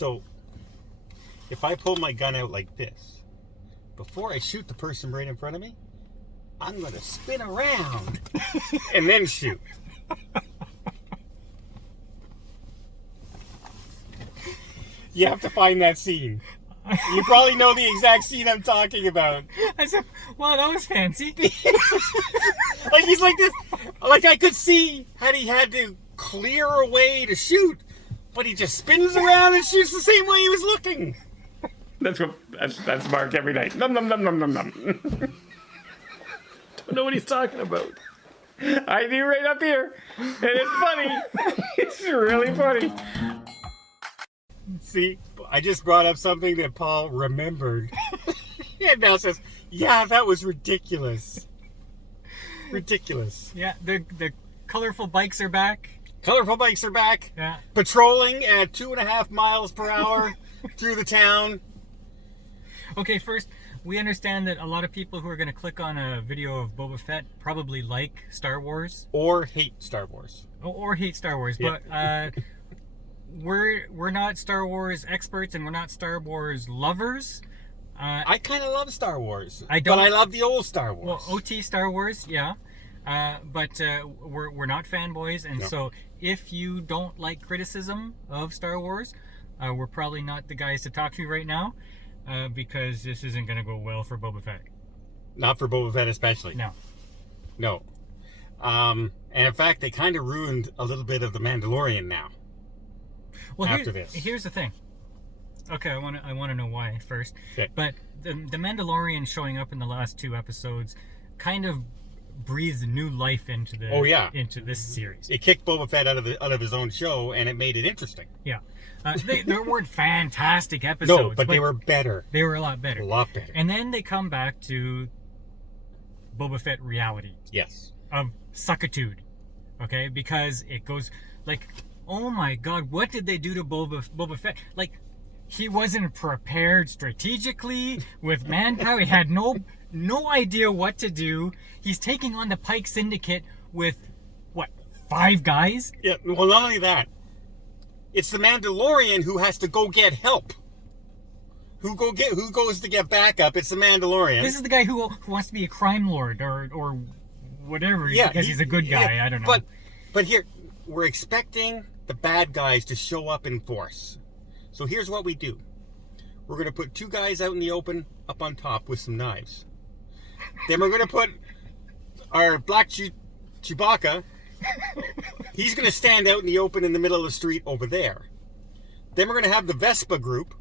So, if I pull my gun out like this, before I shoot the person right in front of me, I'm going to spin around and then shoot. You have to find that scene. You probably know the exact scene I'm talking about. I said, wow, that was fancy. Like he's like this. Like I could see had he had to clear a way to shoot, but he just spins around and shoots the same way he was looking. That's Mark every night. Num num num num num num. Don't know what he's talking about. I do right up here, and it's funny. It's really funny. See, I just brought up something that Paul remembered. And now says, yeah, that was ridiculous. Ridiculous. Yeah, the colorful bikes are back. Colorful bikes are back. Yeah. Patrolling at 2.5 miles per hour through the town. Okay, first, we understand that a lot of people who are going to click on a video of Boba Fett probably like Star Wars. Or hate Star Wars. Or hate Star Wars, Yeah. but we're not Star Wars experts and we're not Star Wars lovers. I kind of love Star Wars. I don't. But I love the old Star Wars. Well, OT Star Wars, yeah. But we're not fanboys, and No. so if you don't like criticism of Star Wars, we're probably not the guys to talk to right now, because this isn't going to go well for Boba Fett. Not for Boba Fett especially. No. No. And in fact, they kind of ruined a little bit of the Mandalorian now. Well, After this. here's the thing. Okay, I want to know why first. Okay. But the Mandalorian showing up in the last 2 episodes kind of breathed new life into the into this series. It kicked Boba Fett out of his own show, and it made it interesting. Yeah. There weren't fantastic episodes. No, but they were better. They were a lot better. A lot better. And then they come back to Boba Fett reality Yes. of suckitude. Okay? Because it goes like, oh my god, what did they do to Boba Fett? Like, he wasn't prepared strategically with manpower. He had no idea what to do. He's taking on the Pike Syndicate with, what, 5 guys? Yeah, well, not only that. It's the Mandalorian who has to go get help. Who goes to get backup? It's the Mandalorian. This is the guy who wants to be a crime lord or whatever, because he's a good guy. Yeah, I don't know. But here, we're expecting the bad guys to show up in force. So here's what we do. We're going to put 2 guys out in the open up on top with some knives. Then we're going to put our black Chewbacca. He's going to stand out in the open in the middle of the street over there. Then we're going to have the Vespa group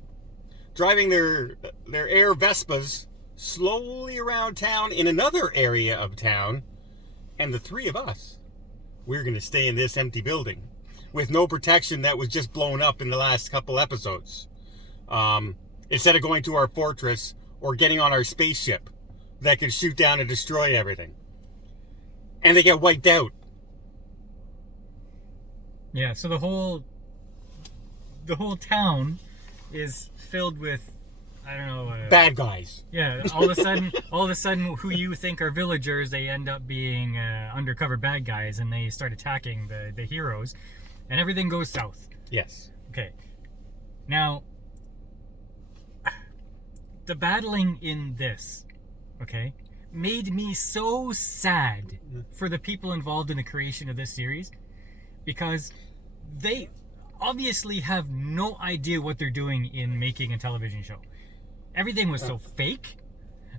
driving their air Vespas slowly around town in another area of town. And the 3 of us, we're going to stay in this empty building with no protection that was just blown up in the last couple episodes. Instead of going to our fortress or getting on our spaceship that can shoot down and destroy everything. And they get wiped out. Yeah, so the whole town is filled with, I don't know, Bad guys. Yeah, all of a sudden, who you think are villagers, they end up being undercover bad guys, and they start attacking the heroes, and everything goes south. Yes. Okay. Now, the battling in this, okay, made me so sad for the people involved in the creation of this series, because they obviously have no idea what they're doing in making a television show. Everything was so fake.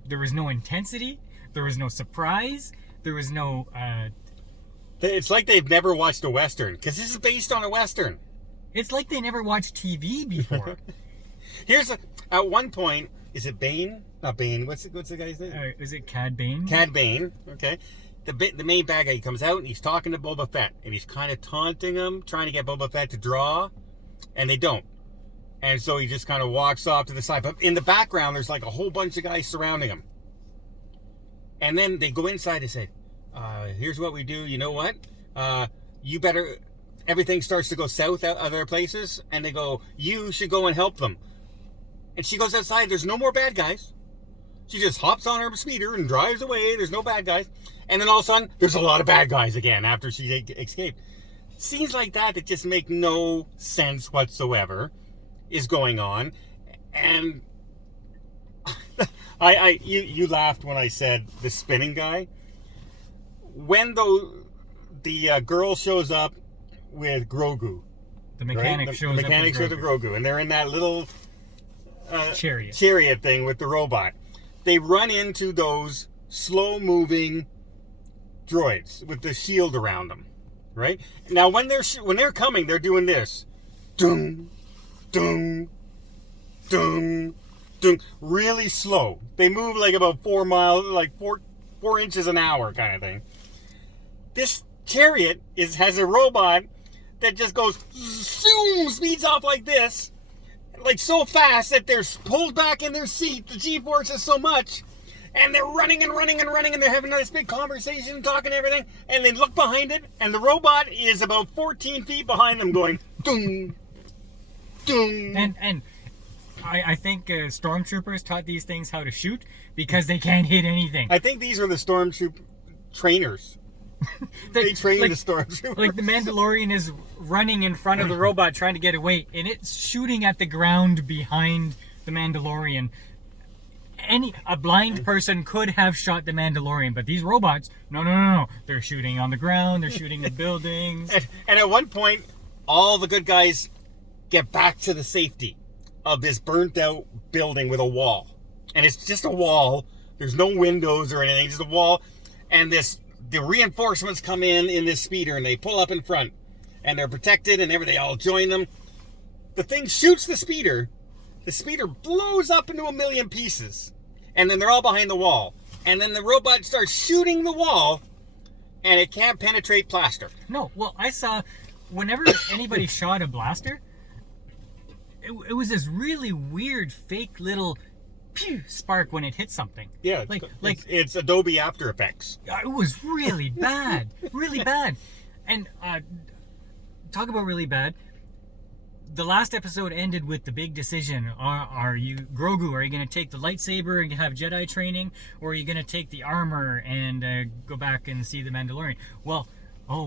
There was no intensity. There was no surprise. There was no... It's like they've never watched a Western, because this is based on a Western. It's like they never watched TV before. At one point, is it Bane? Not Bane. What's the guy's name? Is it Cad Bane? Cad Bane. Okay. The main bad guy, he comes out and he's talking to Boba Fett, and he's kind of taunting him, trying to get Boba Fett to draw, and they don't. And so he just kind of walks off to the side. But in the background, there's like a whole bunch of guys surrounding him. And then they go inside and say, here's what we do. You know what? You better... Everything starts to go south at other places. And they go, you should go and help them. And she goes outside. There's no more bad guys. She just hops on her speeder and drives away. There's no bad guys. And then all of a sudden, there's a lot of bad guys again after she escaped. Scenes like that just make no sense whatsoever. is going on, and you laughed when I said the spinning guy. When the girl shows up with Grogu, The mechanic right? shows the mechanic up with shows up with Grogu, and they're in that little chariot thing with the robot. They run into those slow-moving droids with the shield around them, right? Now, when they're coming, they're doing this, dung, dung, dung, dung, really slow. They move like about 4 miles, like 4 inches an hour, kind of thing. This chariot has a robot that just goes zoom, speeds off like this, like so fast that they're pulled back in their seat. The G-force is so much, and they're running and running and running, and they're having this big conversation, talking everything, and they look behind it, and the robot is about 14 feet behind them, going dung, dung. And I think stormtroopers taught these things how to shoot because they can't hit anything. I think these were the stormtroop trainers. They train the stormtroopers. Like the Mandalorian is running in front of the robot trying to get away, and it's shooting at the ground behind the Mandalorian. A blind person could have shot the Mandalorian, but these robots, no. They're shooting on the ground, they're shooting at buildings. And at one point, all the good guys get back to the safety of this burnt out building with a wall. And it's just a wall. There's no windows or anything, just a wall. And the reinforcements come in this speeder, and they pull up in front, and they're protected, and everything. They all join them. The thing shoots the speeder. The speeder blows up into a million pieces, and then they're all behind the wall. And then the robot starts shooting the wall, and it can't penetrate plaster. No, well, I saw whenever anybody shot a blaster, it was this really weird, fake little pew spark when it hit something. Yeah, it's Adobe After Effects. It was really bad, really bad. And talk about really bad. The last episode ended with the big decision. Are you Grogu? Are you going to take the lightsaber and have Jedi training, or are you going to take the armor and go back and see the Mandalorian? Well,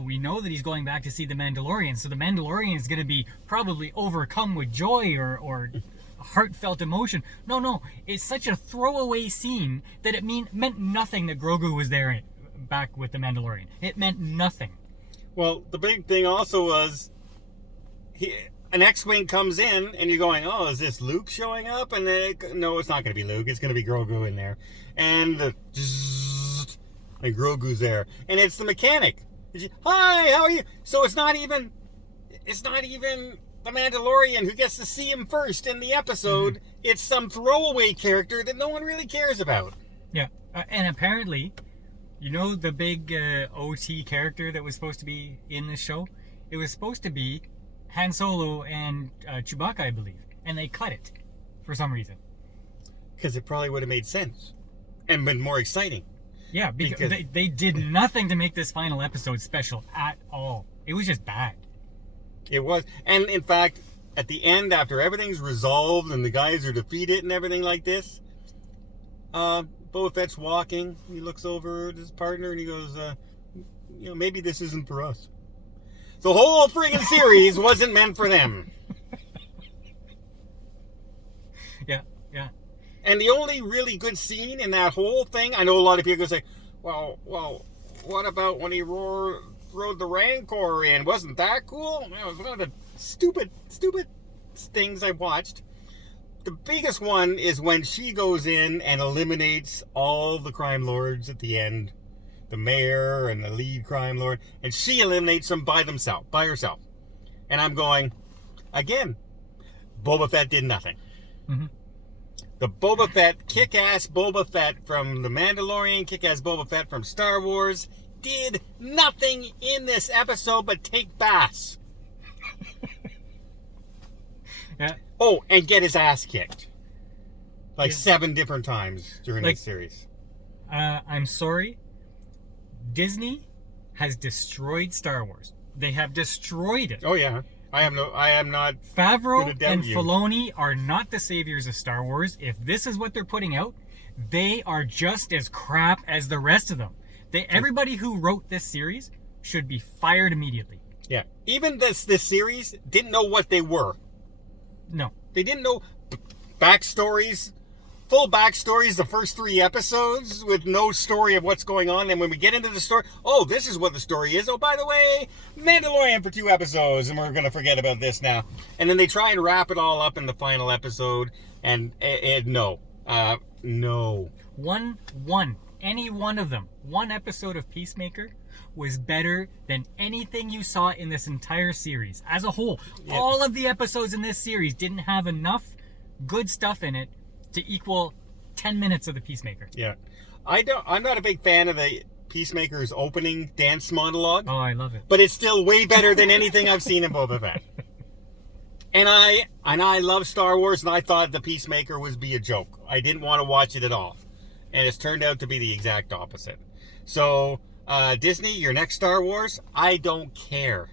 we know that he's going back to see the Mandalorian, so the Mandalorian is going to be probably overcome with joy or heartfelt emotion. No, it's such a throwaway scene that it meant nothing that Grogu was there back with the Mandalorian. It meant nothing. Well, the big thing also was an X-Wing comes in, and you're going, oh, is this Luke showing up? And then, no, it's not going to be Luke. It's going to be Grogu in there. And Grogu's there. And it's the mechanic. Hi, how are you? So it's not even the Mandalorian who gets to see him first in the episode. Mm-hmm. It's some throwaway character that no one really cares about. Yeah, and apparently, you know the big OT character that was supposed to be in this show? It was supposed to be Han Solo and Chewbacca, I believe. And they cut it for some reason. Because it probably would have made sense. And been more exciting. Yeah, because they did nothing to make this final episode special at all. It was just bad. It was. And in fact, at the end, after everything's resolved and the guys are defeated and everything like this, Boba Fett's walking. He looks over at his partner and he goes, maybe this isn't for us. The whole friggin' series wasn't meant for them. Yeah. And the only really good scene in that whole thing, I know a lot of people say, well, what about when he rode the Rancor in? Wasn't that cool? That was one of the stupid things I watched. The biggest one is when she goes in and eliminates all the crime lords at the end. The mayor and the lead crime lord. And she eliminates them by herself. And I'm going, again, Boba Fett did nothing. Mm-hmm. The Boba Fett, kick-ass Boba Fett from The Mandalorian, kick-ass Boba Fett from Star Wars, did nothing in this episode but take baths. Yeah. Oh, and get his ass kicked. 7 different times during this series. I'm sorry. Disney has destroyed Star Wars. They have destroyed it. Oh, yeah. I am not. Favreau and Filoni are not the saviors of Star Wars. If this is what they're putting out, they are just as crap as the rest of them. Everybody who wrote this series should be fired immediately. Yeah. Even this series didn't know what they were. No. They didn't know backstories, full backstories, the first 3 episodes with no story of what's going on. And when we get into the story, oh, this is what the story is. Oh, by the way, Mandalorian for 2 episodes, and we're going to forget about this now. And then they try and wrap it all up in the final episode, and no. No. Any one of them, one episode of Peacemaker was better than anything you saw in this entire series as a whole. Yeah. All of the episodes in this series didn't have enough good stuff in it to equal 10 minutes of the Peacemaker. Yeah. I'm not a big fan of the Peacemaker's opening dance monologue. Oh, I love it. But it's still way better than anything I've seen in Boba Fett. And I love Star Wars, and I thought the Peacemaker was be a joke. I didn't want to watch it at all. And it's turned out to be the exact opposite. So, Disney, your next Star Wars, I don't care.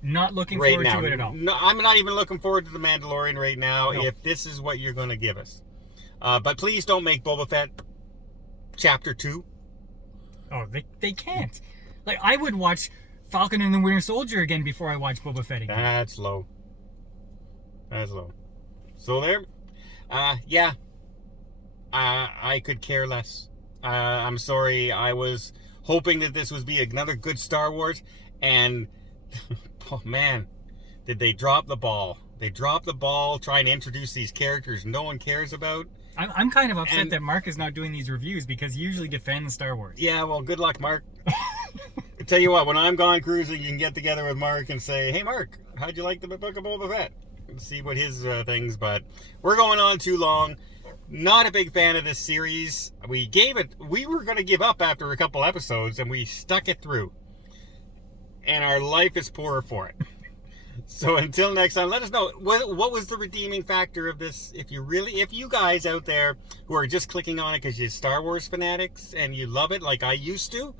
Not looking Right forward now. to it at all. No, I'm not even looking forward to The Mandalorian right now, No. if this is what you're going to give us. But please don't make Boba Fett Chapter 2. Oh, they can't. Like, I would watch Falcon and the Winter Soldier again before I watch Boba Fett again. That's low. That's low. So there. Yeah. I could care less. I'm sorry. I was hoping that this would be another good Star Wars, and oh man, did they drop the ball? They dropped the ball trying to introduce these characters no one cares about. I'm kind of upset And- that Mark is not doing these reviews because he usually defends Star Wars. Yeah, well, good luck, Mark. I tell you what, when I'm gone cruising, you can get together with Mark and say, "Hey, Mark, how'd you like the Book of Boba Fett?" And see what his things. But we're going on too long. Not a big fan of this series. We were going to give up after a couple episodes, and we stuck it through. And our life is poorer for it. So until next time, let us know what was the redeeming factor of this. If you guys out there who are just clicking on it because you're Star Wars fanatics and you love it like I used to,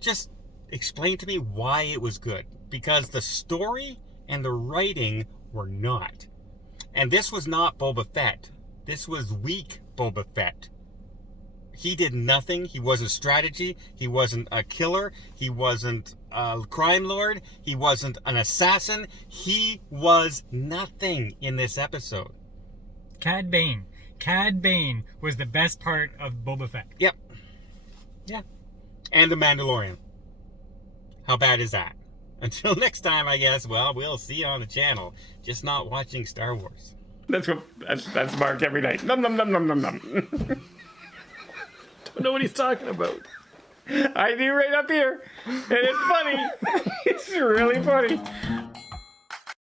just explain to me why it was good. Because the story and the writing were not. And this was not Boba Fett. This was weak Boba Fett. He did nothing. He wasn't strategy. He wasn't a killer. He wasn't a crime lord. He wasn't an assassin. He was nothing in this episode. Cad Bane. Cad Bane was the best part of Boba Fett. Yep. Yeah. And the Mandalorian. How bad is that? Until next time, I guess, well, we'll see you on the channel. Just not watching Star Wars. That's Mark every night. Num num num num num num. Don't know what he's talking about. I do right up here. And it's funny. It's really funny.